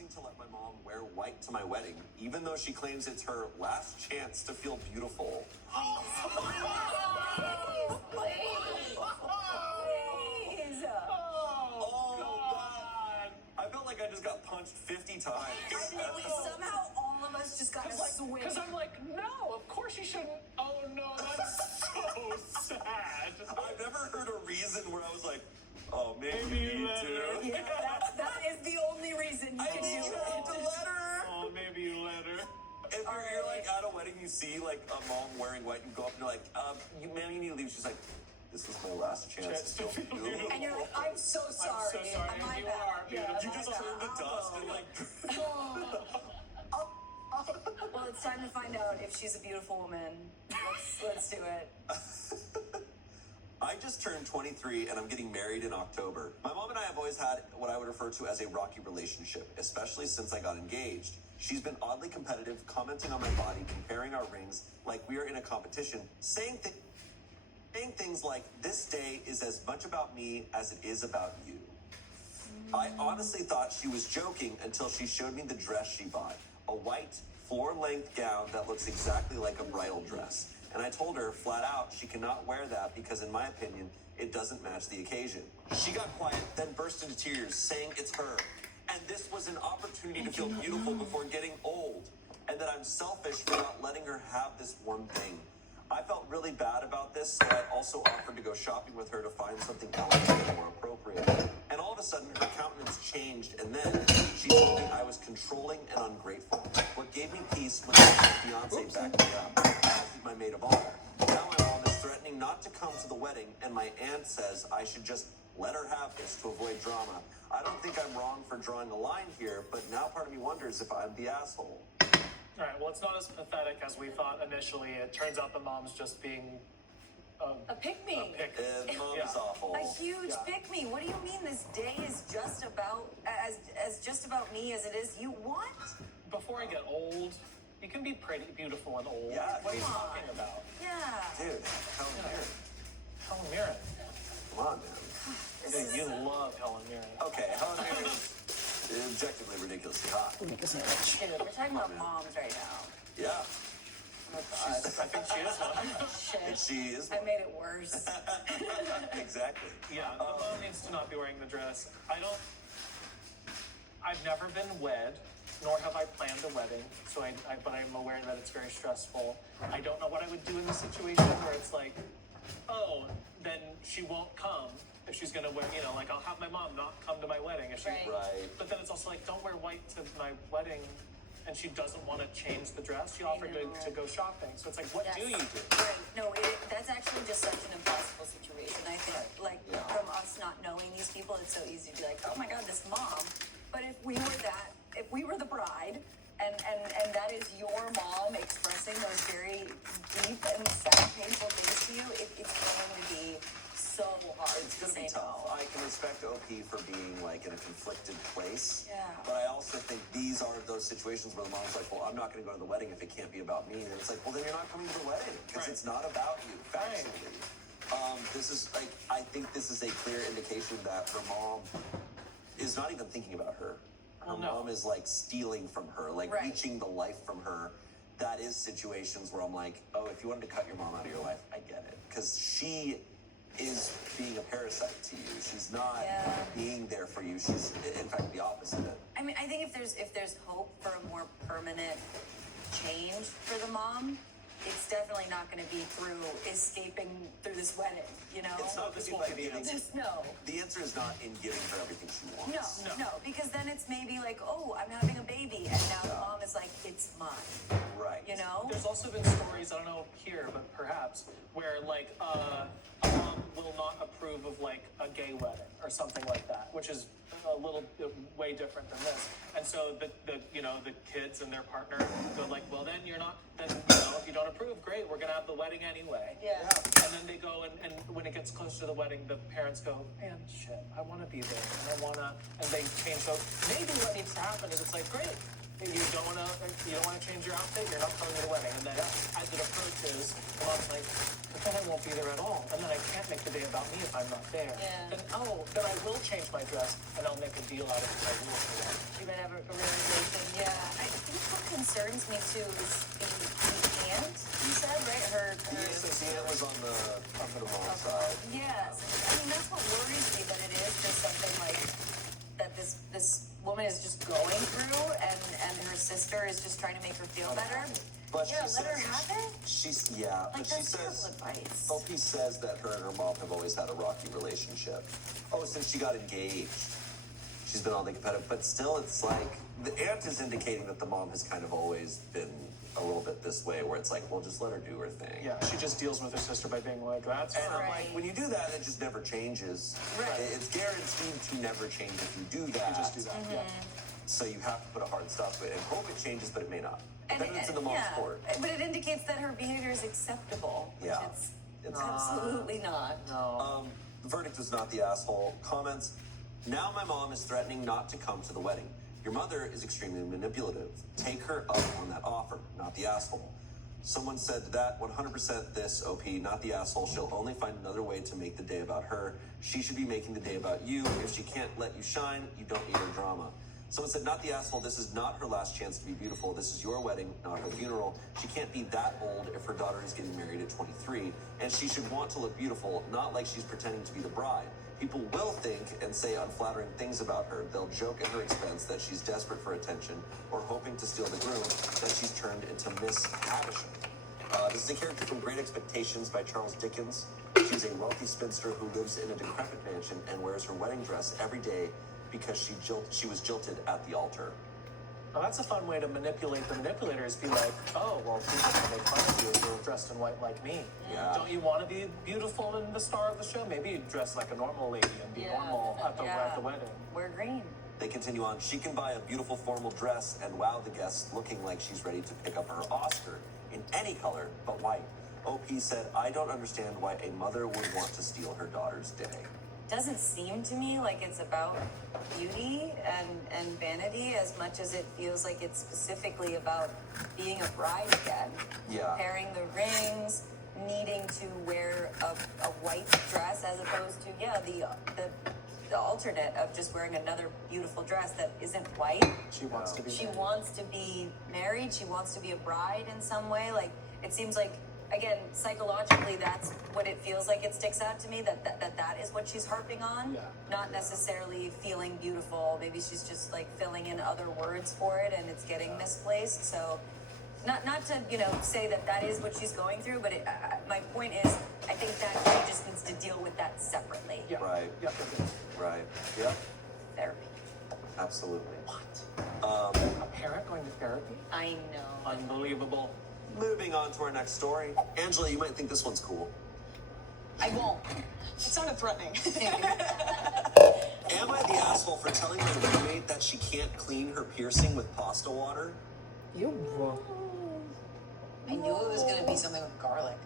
refusing to let my mom wear white to my wedding, even though she claims it's her last chance to feel beautiful. Please. Oh, God. I felt like I just got punched 50 times. I mean, somehow all of us just got a swing. Because I'm like, no, of course you shouldn't. Oh, no, that's so sad. I've never heard a reason where I was like, oh, maybe you need to. Yeah, that is the only reason you can do You it. have to let her. Oh, maybe you let her. If you're like at a wedding, you see like a mom wearing white, you go up and you're like, ma'am, you need to leave. She's like, this is my last chance to feel beautiful. And you're like, I'm so sorry. I'm so sorry. My You bad. are beautiful. You just turn the dust and like. Well, it's time to find out if she's a beautiful woman. Let's do it. I just turned 23 and I'm getting married in October. My mom and I have always had what I would refer to as a rocky relationship, especially since I got engaged. She's been oddly competitive, commenting on my body, comparing our rings like we are in a competition, saying things like, this day is as much about me as it is about you. I honestly thought she was joking until she showed me the dress she bought, a white, floor-length gown that looks exactly like a bridal dress. And I told her flat out she cannot wear that because, in my opinion, it doesn't match the occasion. She got quiet, then burst into tears, saying it's her. And this was an opportunity to feel beautiful before getting old. And that I'm selfish for not letting her have this one thing. I felt really bad about this, so I also offered to go shopping with her to find something else more appropriate. And all of a sudden, her countenance changed, and then she told me I was controlling and ungrateful. What gave me peace was that my fiancé backed me up, as did my maid of honor. Now my mom is threatening not to come to the wedding, and my aunt says I should just let her have this to avoid drama. I don't think I'm wrong for drawing a line here, but now part of me wonders if I'm the asshole. All right, well, it's not as pathetic as we thought initially. It turns out the mom's just being A pick-me. And mom's Yeah. awful. A huge pick-me. What do you mean this day is just about as just about me as it is you? What? Before I get old, you can be pretty beautiful and old. Yeah, What are you come on. talking about? Yeah. Dude, Helen Mirren. Helen Mirren. Come on, man. Dude, you love Helen Mirren. Okay, Helen Mirren is objectively ridiculously hot. Dude, we're talking about moms right now. Yeah, Oh my God. I think she is one. and Shit. she is. I made it worse. Exactly. Yeah, the mom needs to not be wearing the dress. I've never been wed, nor have I planned a wedding, so but I'm aware that it's very stressful. I don't know what I would do in the situation where it's like, oh, then she won't come if she's gonna wear, like I'll have my mom not come to my wedding if she. Right. Right. But then it's also like, don't wear white to my wedding, and she doesn't want to change the dress. She offered to go shopping, so it's like, what do you do? Right. No, that's actually just such an impossible situation. I think, from us not knowing these people, it's so easy to be like, oh my God, this mom. But if we were the bride, and that is your mom expressing those very deep and sad, painful things to you, it's going to be so hard It's to gonna say be tough. no. I can respect OP for being like in a conflicted place. Yeah. But I also think these are those situations where the mom's like, well, I'm not gonna go to the wedding if it can't be about me. And it's like, well, then you're not coming to the wedding because Right. it's not about you, factually. This is like, I think this is a clear indication that her mom is not even thinking about her. Her mom is like stealing from her, like Right. reaching the life from her. That is situations where I'm like, oh, if you wanted to cut your mom out of your life, I get it. Because she is being a parasite to you. She's not being there for you. She's, in fact, the opposite. I mean, I think if there's hope for a more permanent change for the mom, it's definitely not going to be through escaping through this wedding, It's not this gonna won't be be by the giving. Just no. The answer is not in giving her everything she wants. No, because then it's maybe like, oh, I'm having a baby, and now the mom is like, it's mine, Right. There's also been stories, I don't know here, but perhaps, where like a mom will not approve of like a gay wedding or something like that, which is a little bit way different than this. And so the kids and their partner go like, well, then you're not, then if you don't approve, great, we're gonna have the wedding anyway. Yeah. And then they go and when it gets closer to the wedding, the parents go, man, shit, I want to be there, and they change. So maybe what needs to happen is it's like, great, you don't want to change your outfit, you're not coming to the wedding. And then as it approaches, the mom's like, but then I won't be there at all, and then I can't make the day about me if I'm not there. Yeah. Then I will change my dress, and I'll make a deal out of it. I will for that. You better have a really concerns me too is the aunt, you said, right? Her The aunt was on the mom's side. yes. I mean, that's what worries me, that it is just something like that this woman is just going through, and her sister is just trying to make her feel better. But Yeah, she let her says, have it. but she That's terrible says, advice. OP says that her and her mom have always had a rocky relationship. Oh, since she got engaged, she's been oddly competitive. But still, it's like, the aunt is indicating that the mom has kind of always been a little bit this way, where it's like, well, just let her do her thing. Yeah, she just deals with her sister by being like, that's And I'm Right. like, when you do that, it just never changes. Right. It's guaranteed to never change if you do that. You just do that. Yeah. So you have to put a hard stop to it and hope it changes, but it may not. And Then it's in the mom's court. But it indicates that her behavior is acceptable. Which Yeah. It's absolutely not. No. The verdict was not the asshole. Comments: now my mom is threatening not to come to the wedding. Your mother is extremely manipulative. Take her up on that offer, not the asshole. Someone said that 100% this, OP, not the asshole. She'll only find another way to make the day about her. She should be making the day about you. If she can't let you shine, you don't need her drama. Someone said, not the asshole, this is not her last chance to be beautiful. This is your wedding, not her funeral. She can't be that old if her daughter is getting married at 23. And she should want to look beautiful, not like she's pretending to be the bride. People will think and say unflattering things about her. They'll joke at her expense that she's desperate for attention or hoping to steal the groom, that she's turned into Miss Havisham. This is a character from Great Expectations by Charles Dickens. She's a wealthy spinster who lives in a decrepit mansion and wears her wedding dress every day because she was jilted at the altar. Now that's a fun way to manipulate the manipulators. Be like, oh, well, people can make fun of you if you're dressed in white like me. Yeah. Don't you want to be beautiful and the star of the show? Maybe you dress like a normal lady and be normal at the wedding. We're green. They continue on. She can buy a beautiful formal dress and wow the guests, looking like she's ready to pick up her Oscar in any color but white. OP said, I don't understand why a mother would want to steal her daughter's day. Doesn't seem to me like it's about beauty and vanity as much as it feels like it's specifically about being a bride again. Yeah. Pairing the rings, needing to wear a white dress as opposed to, the alternate of just wearing another beautiful dress that isn't white. She wants to be She married. wants to be married. She wants to be a bride in some way. Like, it seems like, again, psychologically, that's what it feels like. It sticks out to me that is what she's harping on. Yeah. Not necessarily feeling beautiful. Maybe she's just like filling in other words for it, and it's getting misplaced. So, not to say that is what she's going through, but my point is, I think that she just needs to deal with that separately. Yeah. Right. Yeah. Right. Yep. Therapy. Absolutely. What? A parent going to therapy? I know. Unbelievable. Moving on to our next story. Angela, you might think this one's cool. I won't. It sounded threatening. Am I the asshole for telling my roommate that she can't clean her piercing with pasta water? I knew it was gonna be something with garlic.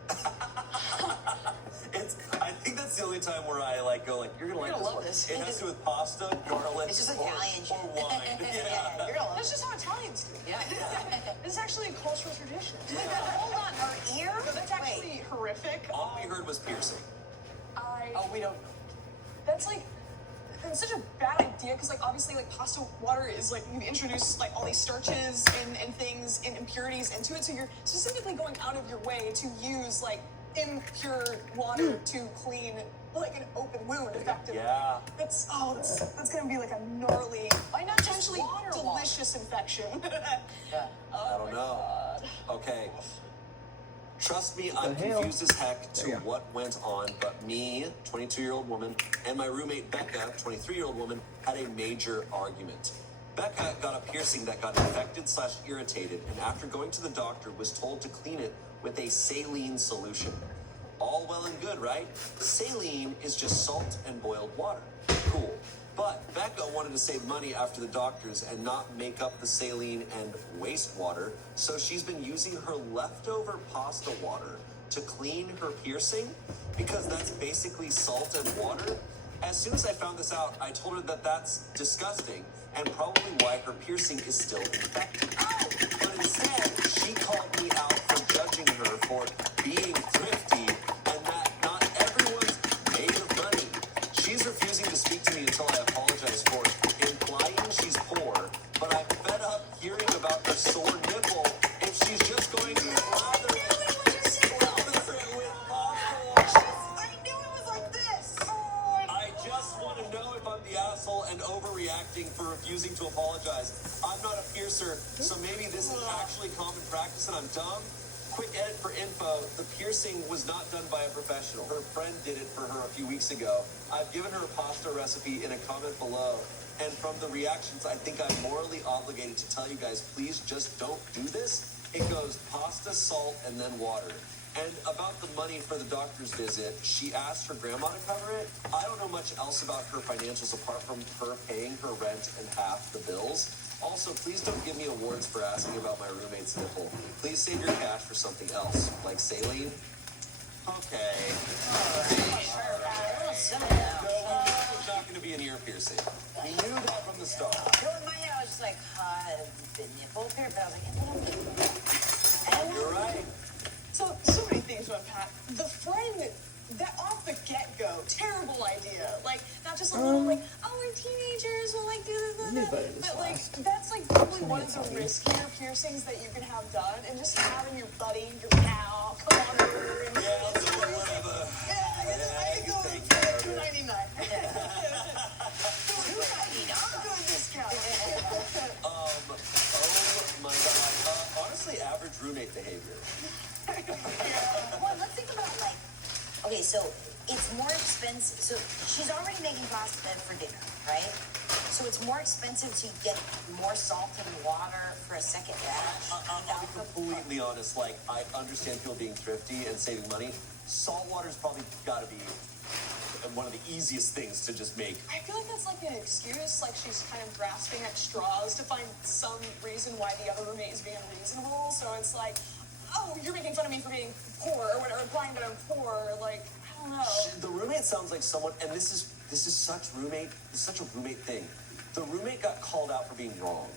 I think that's the only time where I go you're gonna like gonna this love one. this. It has to do with pasta, garlic, It's just or, Italian shit. or wine. Yeah. You're gonna love That's it. just how Italians do. Yeah. This is actually a cultural tradition. Hold on, our ear? That's actually horrific. All we heard was piercing. Oh, we don't. That's like, it's such a bad idea because obviously pasta water is you've introduced all these starches and things and impurities into it, so you're specifically going out of your way to use impure water to clean an open wound effectively. Yeah. That's gonna be a gnarly, potentially water. delicious infection. Yeah. I don't know. Okay. Trust me, I'm confused as heck to what went on, but me, 22-year-old woman, and my roommate Becca, 23-year-old woman, had a major argument. Becca got a piercing that got infected/irritated, and after going to the doctor, was told to clean it with a saline solution. All well and good, right? Saline is just salt and boiled water. Cool. But Becca wanted to save money after the doctors and not make up the saline and wastewater, so she's been using her leftover pasta water to clean her piercing because that's basically salt and water. As soon as I found this out, I told her that that's disgusting and probably why her piercing is still infected. But instead, she called me out for judging her for being thrifty and that not everyone's made of money. She's refusing to speak to me until I apologize for it, implying she's poor, but I'm fed up hearing about her sore nipple piercer, so maybe this is actually common practice and I'm dumb. Quick edit for info, the piercing was not done by a professional. Her friend did it for her a few weeks ago. I've given her a pasta recipe in a comment below, and from the reactions, I think I'm morally obligated to tell you guys, please just don't do this. It goes pasta, salt, and then water. And about the money for the doctor's visit, she asked her grandma to cover it. I don't know much else about her financials apart from her paying her rent and half the bills. Also, please don't give me awards for asking about my roommate's nipple. Please save your cash for something else, like saline. Okay. It's not going to be an ear piercing. We knew that from the start. So in my head, I was just like, the nipple pierce, but I was like, You're right. So many things to unpack. The friend, that off the get-go, terrible idea. Like, not just a little like, oh, we're teenagers, we'll like do this, but like, that's like probably one of the riskier piercings that you can have done. And just having your buddy, your pal, come on over and I'll do whatever. I think go with $2.99. Good discount. Oh my god. Honestly, average roommate behavior. Well, let's think about like, okay, so it's more expensive. So she's already making pasta for dinner, right? So it's more expensive to get more salt and water for a second batch. I'll be completely honest. Like, I understand people being thrifty and saving money. Salt water's probably got to be one of the easiest things to just make. I feel like that's like an excuse, like she's kind of grasping at straws to find some reason why the other roommate is being unreasonable. So it's like, oh, you're making fun of me for being poor, or whatever, implying that I'm poor. Like, I don't know. The roommate sounds like someone, and this is such a roommate thing. The roommate got called out for being wrong,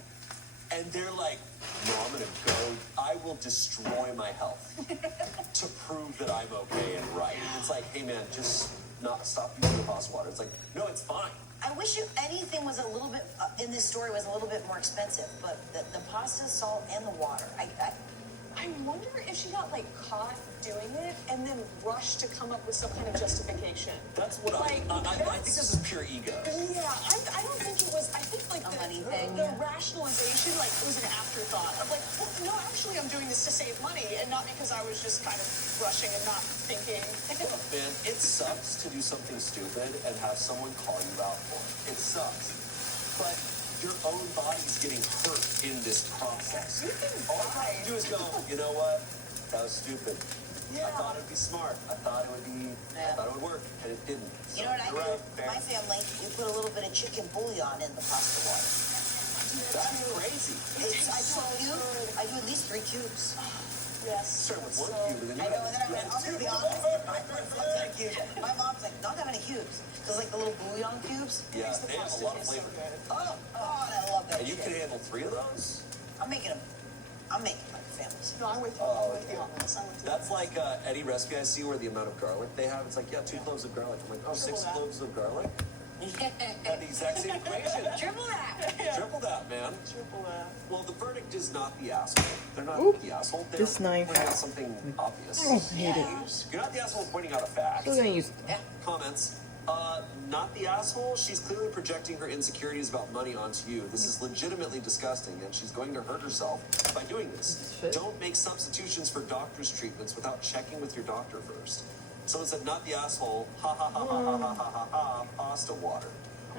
and they're like, "No, I'm gonna go. I will destroy my health to prove that I'm okay and right." And it's like, "Hey, man, just not stop using the pasta water." It's like, "No, it's fine." I wish anything was a little bit in this story was a little bit more expensive, but the pasta, salt, and the water. I wonder if she got like caught doing it and then rushed to come up with some kind of justification. That's what I think this is pure ego. Yeah, I don't think it was. I think like A money thing, the yeah. rationalization, like it was an afterthought of like, well, no, actually, I'm doing this to save money and not because I was just kind of rushing and not thinking. Man, it sucks to do something stupid and have someone call you out for it. It sucks. But your own body's getting hurt in this process. You can All I have to do is go, you know what? That was stupid. Yeah. I thought it'd be smart. I thought it would work, and it didn't. You know what I You're do? right, fair. My family, we put a little bit of chicken bouillon in the pasta water. That's crazy. I do at least 3 cubes. Yes. Start with one cube, and then I you know, and then I'm have gonna be honest. I put a cube. My mom's like, don't have any cubes. Because like the little bouillon cubes. Yeah, Makes the they have a pasta lot of taste so flavor. good. Oh, God, I love that And you shit. can handle 3 of those? I'm making like families. No, I'm with you. I'm with you on this. I'm with you. That's like any recipe I see where the amount of garlic they have, it's like, yeah, 2 cloves of garlic. I'm like, oh, 6 that. cloves of garlic? Got the exact same equation. Triple that. Triple that, man. Triple that. Well, the verdict is not the asshole. They're not the asshole. They're This knife. pointing out something obvious. I hate it. You're not the asshole pointing out a fact. Still gonna use. Comments. Not the asshole. She's clearly projecting her insecurities about money onto you. This is legitimately disgusting, and she's going to hurt herself by doing this. Shit. Don't make substitutions for doctor's treatments without checking with your doctor first. Someone said, not the asshole. Ha ha ha ha ha ha ha ha ha. Pasta water.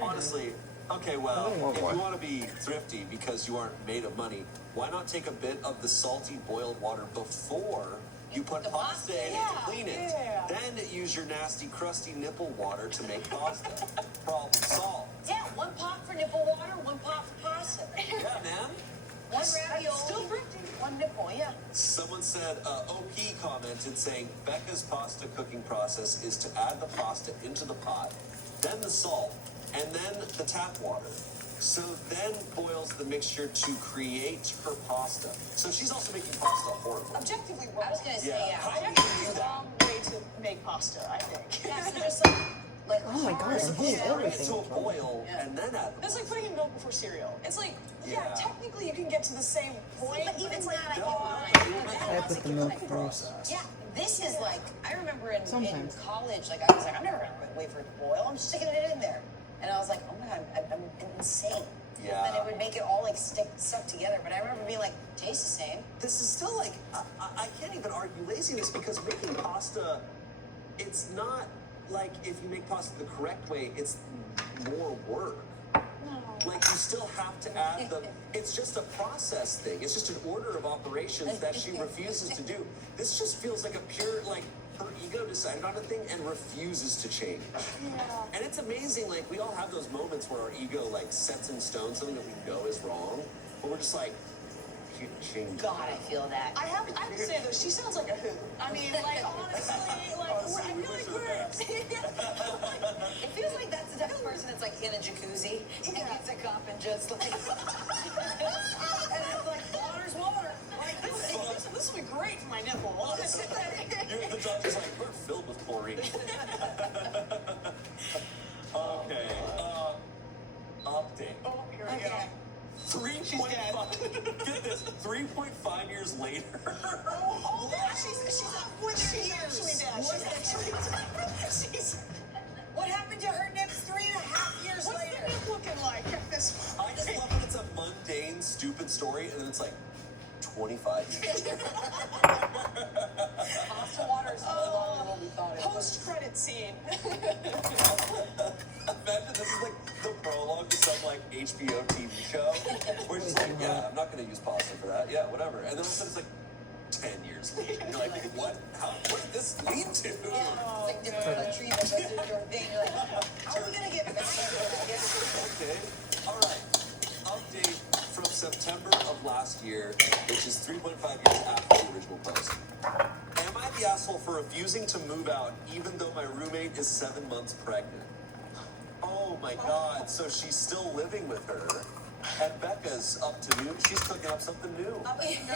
Honestly, okay, well, I don't want if water. you want to be thrifty because you aren't made of money, why not take a bit of the salty boiled water before you put the pasta in it to clean it? Yeah. Then use your nasty, crusty nipple water to make pasta. Problem solved. Yeah, 1 pot for nipple water, 1 pot for pasta. Yeah, man. 1 ravioli. Still thrifty. 1 nipple, yeah. Someone said, OP commented saying, Becca's pasta cooking process is to add the pasta into the pot, then the salt, and then the tap water. So then boils the mixture to create her pasta. So she's also making pasta horrible. Objectively wrong. I was gonna say, yeah. How do you Objectively do that? wrong way to make pasta, I think. Yeah, so just like Oh my God, I hate Bring it to everything. a boil and then add the That's like putting in milk before cereal. It's like, yeah, Yeah. technically you can get to the same point, but even it's like, that, I No, can no, find. I put the milk first. process. Yeah, this is like, I remember in Sometimes. college, like I was like, I'm never gonna wait for it to boil. I'm sticking it in there. And I was like, oh my God, I'm insane. Yeah. then it would make it all like stuck together. But I remember being like, tastes the same. This is still like, I can't even argue laziness because making pasta, it's not like if you make pasta the correct way, it's more work. Like you still have to add the, it's just a process thing. It's just an order of operations that she refuses to do. This just feels like a pure, like her ego decided on a thing and refuses to change. Yeah. And it's amazing, like we all have those moments where our ego like sets in stone something that we know is wrong, but we're just like, can't change. God, I feel that. I have to say though, she sounds like a who. I mean, like honestly, like I feel like we're. It feels like that's the type of person that's like in a jacuzzi and gets a cup and just like, and it's like water's water. Like This will be great for my nipple. The doctor's like, we're filled with chlorine. Okay. Update. Oh, here we go. 3.5. Get this. 3.5 years later. Oh, she's actually dead. She's what happened to her nips 3.5 years what's later? the nip looking like at this I point? just love that it's a mundane, stupid story, and then it's like 25 years later. Pasta water is no longer what we thought it was. Post-credit scene. Imagine this is like the prologue to some like HBO TV show where it's like, yeah, I'm not going to use pasta for that. Yeah, whatever. And then all of a sudden it's like 10 years later. You're like, what? What did this lead to? It's like the tree that does your thing. You're like, how are we gonna get back to this? Okay. All right. Update from September of last year, which is 3.5 years after the original post. Am I the asshole for refusing to move out even though my roommate is 7 months pregnant? Oh my God. So she's still living with her. And Becca's up to new. She's cooking up something new. Wait, the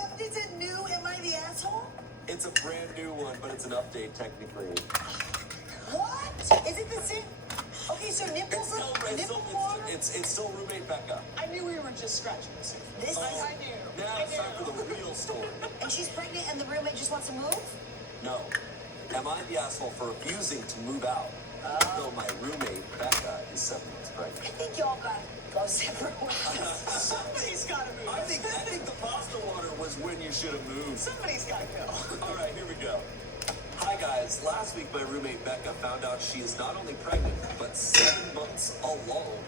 update said new. Am I the asshole? It's a brand new one, but it's an update technically. What? Is it the same? Okay, so nipple It's still roommate Becca. I knew we were just scratching the surface. This I knew. Now it's time for the real story. and she's pregnant and the roommate just wants to move? No. Am I the asshole for refusing to move out, though my roommate Becca is 7 months I pregnant? think y'all gotta go separate ways. Somebody's gotta move. I think the pasta water was when you should have moved. Somebody's gotta go. All right, here we go. Hi guys. Last week my roommate Becca found out she is not only pregnant but 7 months alone.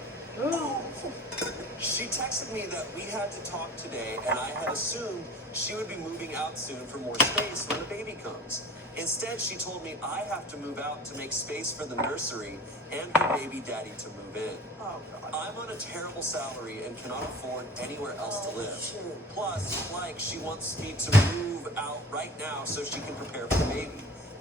She texted me that we had to talk today, and I had assumed she would be moving out soon for more space when the baby comes. Instead, she told me I have to move out to make space for the nursery and her baby daddy to move in. Oh God. I'm on a terrible salary and cannot afford anywhere else to live. Plus, like, she wants me to move out right now so she can prepare for the baby.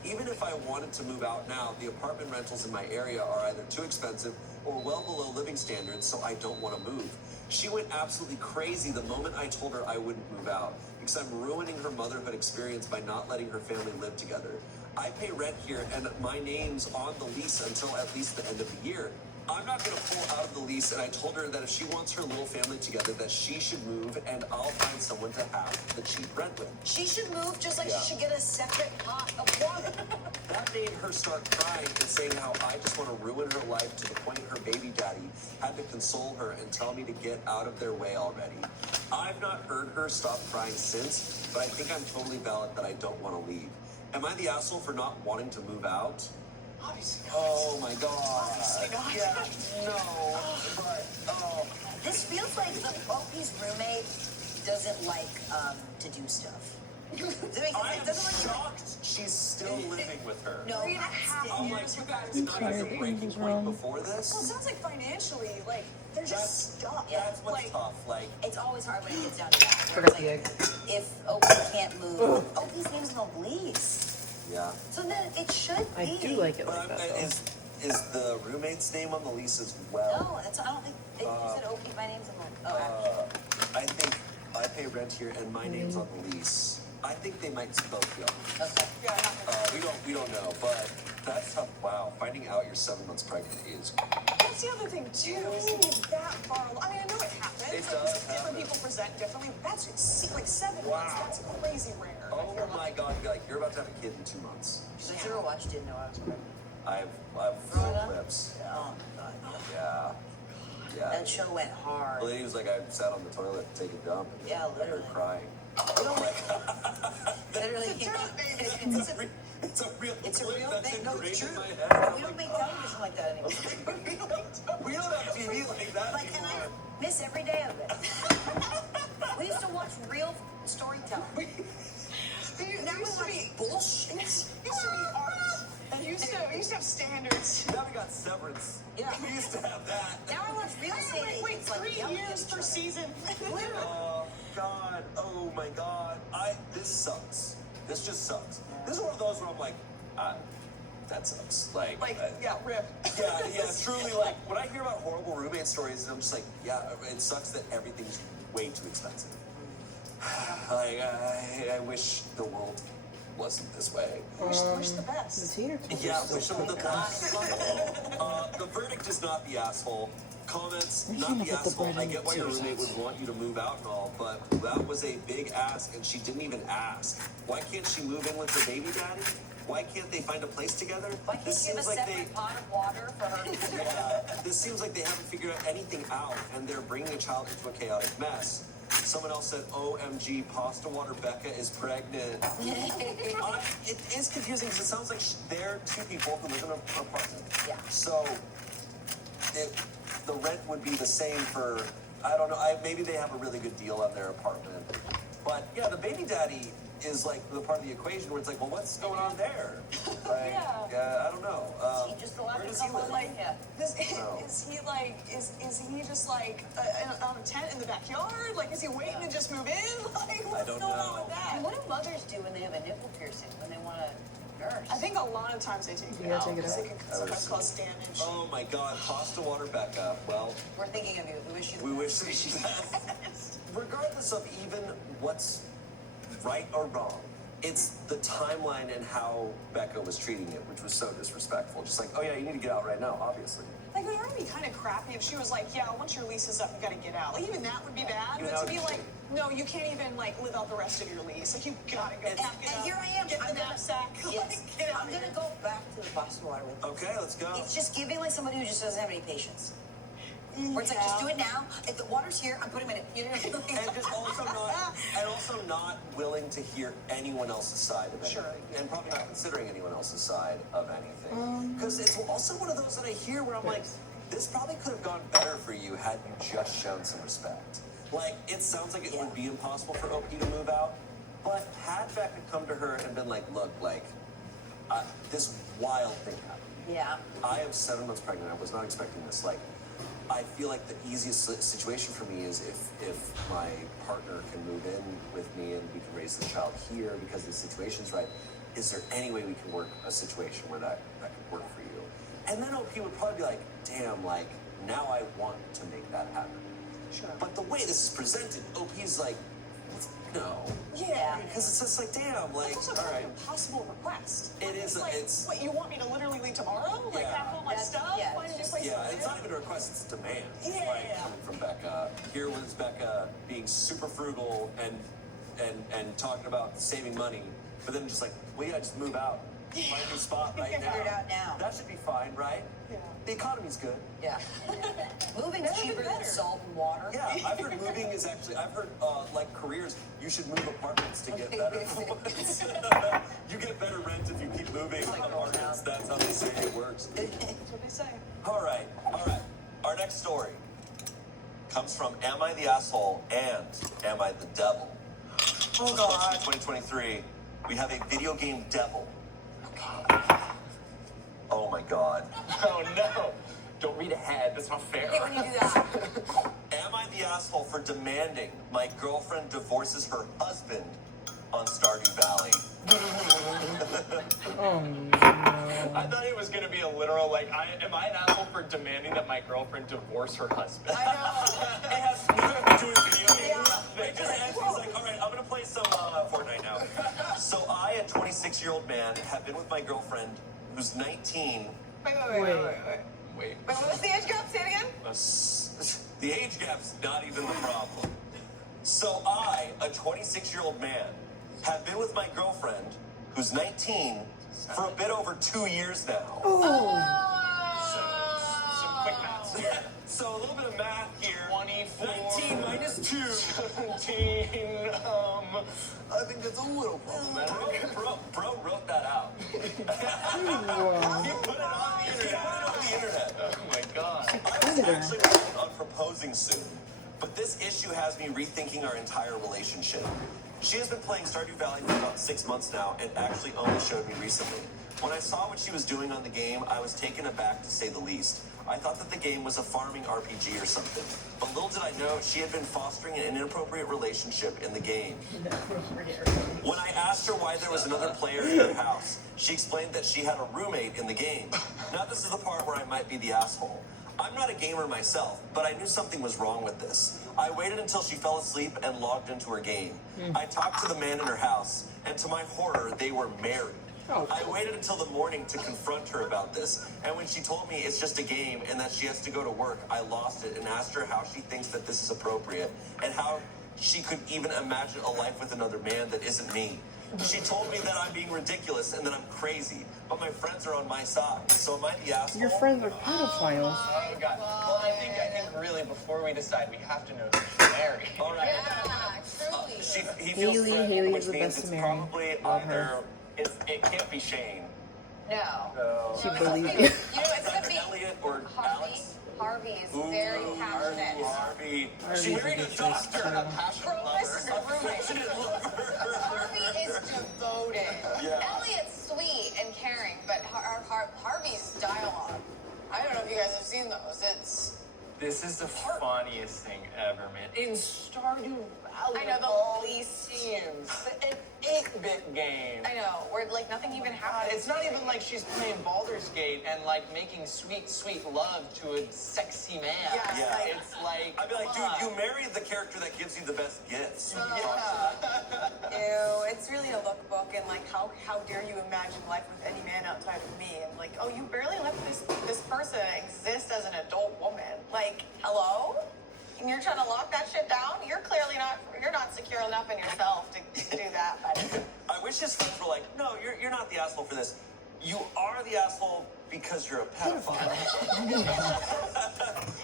Even if I wanted to move out now, the apartment rentals in my area are either too expensive or well below living standards, so I don't want to move. She went absolutely crazy the moment I told her I wouldn't move out because I'm ruining her motherhood experience by not letting her family live together. I pay rent here and my name's on the lease until at least the end of the year. I'm not going to pull out of the lease, and I told her that if she wants her little family together, that she should move, and I'll find someone to have the cheap rent with. She should move just like Yeah. she should get a separate pot of water. That made her start crying and saying how I just want to ruin her life to the point her baby daddy had to console her and tell me to get out of their way already. I've not heard her stop crying since, but I think I'm totally valid that I don't want to leave. Am I the asshole for not wanting to move out? Obviously. Oh my God. Obviously not. Yeah, no. But, oh. This feels like the OP's roommate doesn't like to do stuff. Does it make sense? I'm It doesn't like shocked she's still living with her. No, 3.5 I'm like, years you with guys that. did not have a breaking point before Well, it this? sounds like financially, like they're just stuck. Yeah. That's what's like, tough. Like, it's always hard when it gets down to that. Where Forgot it's the like, if OP can't move, OP's name's on the lease. yeah. So then it should be. I do like it But like that though. is the roommate's name on the lease as well? No, that's, I don't think, they said OP, my name's on the, oh, I think I pay rent here and my name's on the lease. I think they might both be on the lease. okay. yeah, We don't know, but that's tough. Wow, finding out you're 7 months pregnant is. that's the other thing too. Is to be that far along. I mean, I know it happens. It like, does different happen. people present differently. But that's like 7 months. Wow. That's crazy rare. I Oh feel my like. God, you're about to have a kid in 2 months. So Zero Watch didn't know I was pregnant. I've full lips. Oh my god. Yeah. Yeah. That show went hard. The lady was like, I sat on the toilet to take a dump. And Yeah, I heard literally. crying. Literally. It's a real It's a clip real that's thing. No, ingrained it's in true. my head. We don't make television like that anymore. We don't have TV like that Like, and anymore. I miss every day of it. We used to watch real storytelling. Now we watch bullshit. It used to be art. And we used to have standards. Now we got Severance. Yeah. We used to have that. Now I watch real estate Wait, agents like 3 yelling at years each per other. season. Oh God. Oh my God. This sucks. This just sucks. This is one of those where I'm like, that sucks. Like, yeah, rip. yeah, truly. Like when I hear about horrible roommate stories, I'm just like, yeah, it sucks that everything's way too expensive. Like, I wish the world wasn't this way. Wish the best. Yeah, wish them the best. The verdict is not the asshole. Comments, not the asshole. I get why your roommate would want you to move out and all, but that was a big ask, and she didn't even ask. Why can't she move in with her baby daddy? Why can't they find a place together? Why can't you have a separate pot of water for her? Yeah, this seems like they haven't figured out anything out, and they're bringing a child into a chaotic mess. Someone else said, OMG, Pasta Water Becca is pregnant. It is confusing because it sounds like they're two people who live in an apartment. Yeah. So the rent would be the same for, I don't know, maybe they have a really good deal on their apartment. But yeah, the baby daddy is like the part of the equation where it's like, well, what's going on there? Like, I don't know. He just allowed where to does he come live? on like yeah. Is he just like on a tent in the backyard? Like, is he waiting to just move in? Like, what's don't going on know. with that? And what do mothers do when they have a nipple piercing, when they want to nurse? I think a lot of times they take it out because it can sometimes cause damage. Oh my God, Pasta Water Becca. Well, We're thinking of you. We wish you the we best. wish you best. Regardless of even what's right or wrong, it's the timeline and how Becca was treating it, which was so disrespectful. Just like, oh yeah, you need to get out right now, obviously. Like, it would already be kind of crappy if she was like, yeah, once your lease is up, you gotta get out. Like, even that would be bad. Even But to that be would be like, no, you can't even, like, live out the rest of your lease. Like, you gotta go And- pack it And up. here I am. Get the I'm gonna- knapsack. Yes. Like, get out I'm of gonna here. go back to the Boston water with you. Okay, let's go. It's just giving like somebody who just doesn't have any patience. Where it's like, just do it now. If the water's here, I'm putting it in. You know what I mean? And just also not willing to hear anyone else's side of anything, and probably not considering anyone else's side of anything. Because it's also one of those that I hear where I'm like, this probably could have gone better for you had you just shown some respect. Like, it sounds like it would be impossible for OP to move out, but had Becca come to her and been like, look, like, this wild thing happened. Yeah. I am 7 months pregnant. I was not expecting this. Like, I feel like the easiest situation for me is if my partner can move in with me and we can raise the child here because the situation's right. Is there any way we can work a situation where that could work for you? And then OP would probably be like, damn, like, now I want to make that happen. Sure. But the way this is presented, OP's like, no. Yeah. Because it's just like, damn, like, It's also all kind of right. an impossible request. It Like, is, Like, it's- what, you want me to literally leave tomorrow? Like, Yeah. pack all my That's- stuff? yeah, Find a new it's place to Yeah, live? it's not even a request, it's a demand. Yeah. Like, coming from Becca. Here was Becca being super frugal and talking about saving money, but then just like, well, yeah, just move out. Find a new spot right now. Figure it out now. That should be fine, right? Yeah. The economy's good. Yeah. Moving's Never been cheaper than better. salt and water. Yeah, I've heard moving is actually, I've heard, like careers, you should move apartments to get better ones. You get better rent if you keep moving apartments. That's how they say it works. That's what they say. All right. Our next story comes from Am I the Asshole and Am I the Devil? Oh, So God. 2023, we have a video game devil. Oh my God. Oh no! Don't read ahead. That's not fair. Hey, when you do that. Am I the asshole for demanding my girlfriend divorces her husband on Stardew Valley? I thought it was gonna be a literal like. Am I an asshole for demanding that my girlfriend divorce her husband? I know. It has nothing to do with video games. They just asked, he's like, all right, I'm gonna play some Fortnite now. So I, a 26-year-old man, have been with my girlfriend who's 19. Wait. Wait. What was the age gap? Say it again. The age gap's not even the problem. So I, a 26-year-old man, have been with my girlfriend who's 19 for a bit over 2 years now. Some quick maths here. So a little bit of math here. 24. 19 minus 2. 17. I think that's a little problematic. Bro wrote that out. He put it on the internet. Oh my god. I was actually planning on proposing soon, but this issue has me rethinking our entire relationship. She has been playing Stardew Valley for about 6 months now and actually only showed me recently. When I saw what she was doing on the game, I was taken aback to say the least. I thought that the game was a farming RPG or something. But little did I know, she had been fostering an inappropriate relationship in the game. When I asked her why there was another player in her house, she explained that she had a roommate in the game. Now this is the part where I might be the asshole. I'm not a gamer myself, but I knew something was wrong with this. I waited until she fell asleep and logged into her game. I talked to the man in her house, and to my horror, they were married. I waited until the morning to confront her about this, and when she told me it's just a game and that she has to go to work, I lost it and asked her how she thinks that this is appropriate and how she could even imagine a life with another man that isn't me. She told me that I'm being ridiculous and that I'm crazy, but my friends are on my side. So am I the asshole? Your friends are pedophiles. Oh god. Well, I think really before we decide, we have to know who she's married. All right. He feels Haley, threatened, Haley which is the means best it's to marry. probably Love either her. it can't be Shane. No. She No, believes it's you. You know, it's gonna be Elliot or Harvey. Alex. Harvey is very passionate. Harvey. Harvey's She married a ridiculous, doctor. too. A passionate Promise is lover. a roommate. Passionate lover. Harvey is devoted. Yeah. Elliot's sweet and caring, but Harvey's dialogue. I don't know if you guys have seen those. This is the funniest thing ever, man. In Stardew Valley, I know, the all least- scenes, an 8-bit game. I know, where like nothing even God, happens. it's not even like she's playing Baldur's Gate and like making sweet, sweet love to a sexy man. Yeah. It's like, I'd be like, come on. dude, you married the character that gives you the best gifts. Ew, it's really a lookbook, and like, how dare you imagine life with any man outside of me? And like, oh, you barely let this person exist as an adult woman. Like, hello? And you're trying to lock that shit down? You're clearly you're not secure enough in yourself to do that, buddy. I wish his friends were like, no, you're not the asshole for this. You are the asshole because you're a pedophile.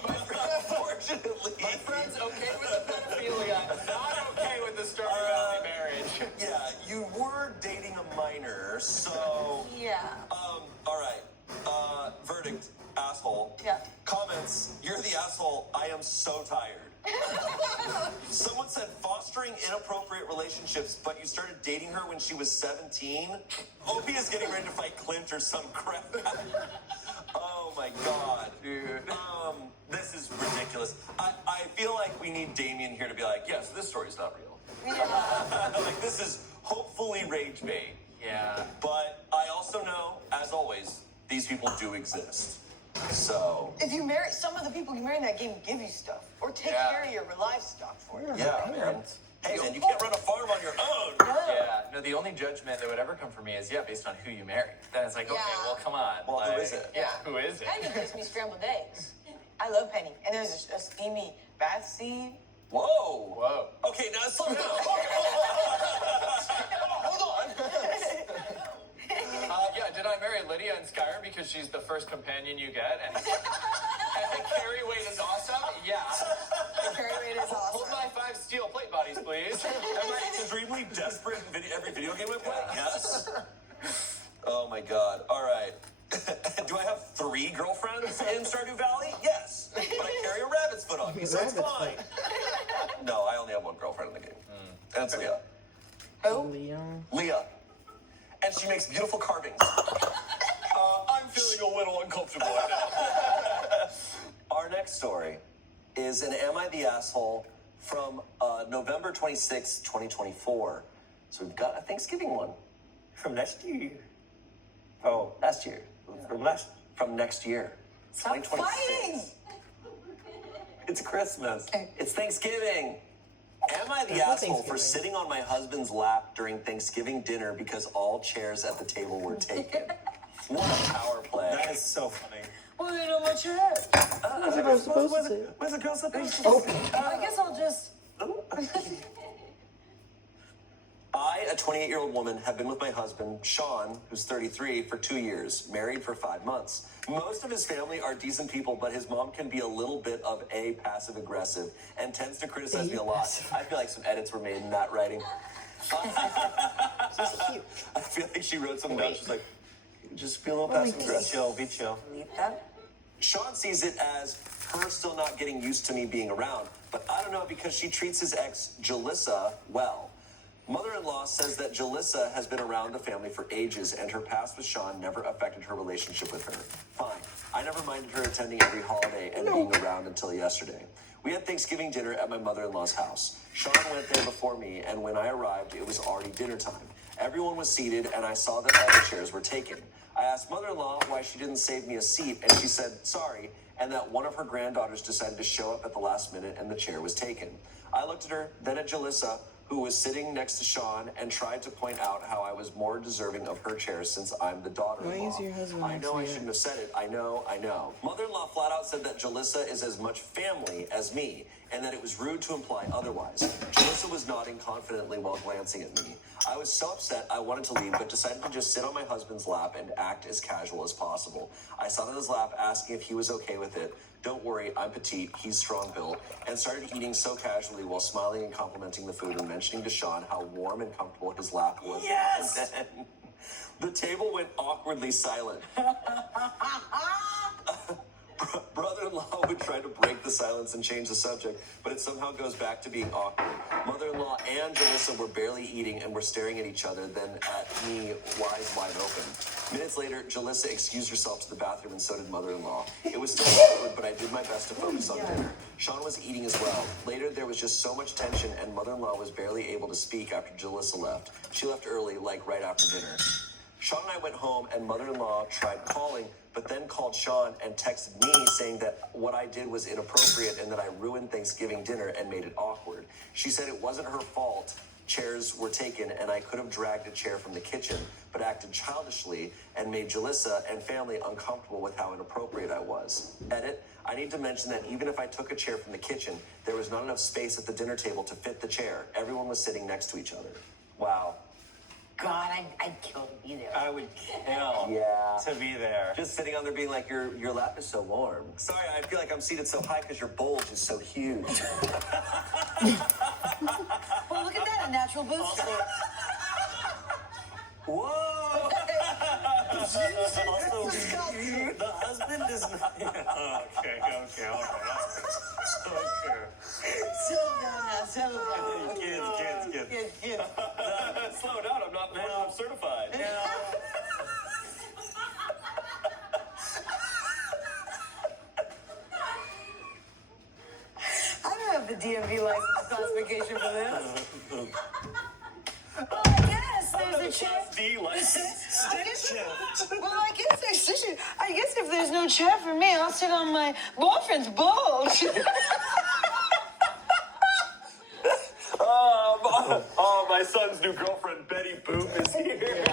Unfortunately. My friend's okay with the pedophilia, not okay with the Stardew Valley marriage. Yeah, you were dating a minor, so... Yeah. All right. Verdict, asshole. Yeah. Comments, you're the asshole. I am so tired. Someone said fostering inappropriate relationships, but you started dating her when she was 17? Opie is getting ready to fight Clint or some crap. Oh my god. Dude. This is ridiculous. I feel like we need Damien here to be like, yes, this story's not real. Like, this is hopefully rage bait. Yeah. But I also know, as always, these people do exist. So, If you marry, some of the people you marry in that game give you stuff or take Yeah. care of your livestock for you. yeah, man. Hey, man, you can't run a farm on your own. Yeah, no, the only judgment that would ever come from me is, based on who you marry. Then it's like, okay, Yeah. well, come on. Well, who like, is it? Yeah, who is it? Penny gives me scrambled eggs. I love Penny. And there's a steamy bath scene. Whoa. Whoa. Okay, now slow down. Hold on. Did I marry Lydia in Skyrim because she's the first companion you get? And the carry weight is awesome? Yeah. Carry weight is Hold awesome. my 5 steel plate bodies, please. Am I extremely desperate in every video game I play? Yes. Oh my god. All right. Do I have 3 girlfriends in Stardew Valley? Yes. But I carry a rabbit's foot on me, so it's Rabbit's fine. No, I only have 1 girlfriend in the game. And it's Leah. Leon. Leah. And she makes beautiful carvings. I'm feeling a little uncomfortable right now. Our next story is an Am I the Asshole from November 26, 2024. So we've got a Thanksgiving one. From next year. Oh, last year. From next year. Stop 2026. fighting! It's Christmas. It's Thanksgiving. Am I the It's not asshole for Thanksgiving. sitting on my husband's lap during Thanksgiving dinner because all chairs at the table were taken? What a power play. That is so funny. Well, you know my chair. What's the girl supposed to say? Where's the girl supposed to Oh. I guess I'll just. I a 28-year-old woman, have been with my husband, Sean, who's 33, for 2 years, married for 5 months. Most of his family are decent people, but his mom can be a little bit of a passive-aggressive and tends to criticize me a lot. I feel like some edits were made in that writing. I feel like she wrote something down. She's like, just be a little passive-aggressive. Be chill. Sean sees it as her still not getting used to me being around, but I don't know because she treats his ex, Jalissa, well. Mother-in-law says that Jalissa has been around the family for ages and her past with Sean never affected her relationship with her. Fine. I never minded her attending every holiday and being around until yesterday. We had Thanksgiving dinner at my mother-in-law's house. Sean went there before me, and when I arrived, it was already dinner time. Everyone was seated, and I saw that all the chairs were taken. I asked mother-in-law why she didn't save me a seat, and she said, sorry, and that one of her granddaughters decided to show up at the last minute, and the chair was taken. I looked at her, then at Jalissa, who was sitting next to Sean, and tried to point out how I was more deserving of her chair since I'm the daughter-in-law. Why is your husband I know I next to shouldn't have said it. I know. Mother-in-law flat out said that Jalissa is as much family as me, and that it was rude to imply otherwise. Jalissa was nodding confidently while glancing at me. I was so upset I wanted to leave, but decided to just sit on my husband's lap and act as casual as possible. I sat on his lap asking if he was okay with it. Don't worry, I'm petite, he's strong-built, and started eating so casually while smiling and complimenting the food and mentioning to Sean how warm and comfortable his lap was. Yes! And then the table went awkwardly silent. Brother-in-law would try to break the silence and change the subject, but it somehow goes back to being awkward. Mother-in-law and Jalissa were barely eating and were staring at each other, then at me, eyes wide open. Minutes later, Jalissa excused herself to the bathroom, and so did mother-in-law. It was still awkward, but I did my best to focus on dinner. Sean was eating as well. Later, there was just so much tension, and mother-in-law was barely able to speak after Jalissa left. She left early, like right after dinner. Sean and I went home, and mother-in-law tried calling, but then called Sean and texted me saying that what I did was inappropriate and that I ruined Thanksgiving dinner and made it awkward. She said it wasn't her fault. Chairs were taken, and I could have dragged a chair from the kitchen, but acted childishly and made Jalissa and family uncomfortable with how inappropriate I was. Edit, I need to mention that even if I took a chair from the kitchen, there was not enough space at the dinner table to fit the chair. Everyone was sitting next to each other. Wow. God, I'd kill to be there. I would kill to be there. Just sitting on there being like, your lap is so warm. Sorry, I feel like I'm seated so high because your bulge is so huge. Well, look at that, a natural boost. Whoa! Also, the husband is not. Okay, all right. Settle down. Kids. Slow down, I'm not board certified. I don't have the DMV license classification for this. Well, I guess there's a chair. D license. I guess if there's no chair for me, I'll sit on my boyfriend's bulge. Oh, my son's new girlfriend, Betty Boop, is here.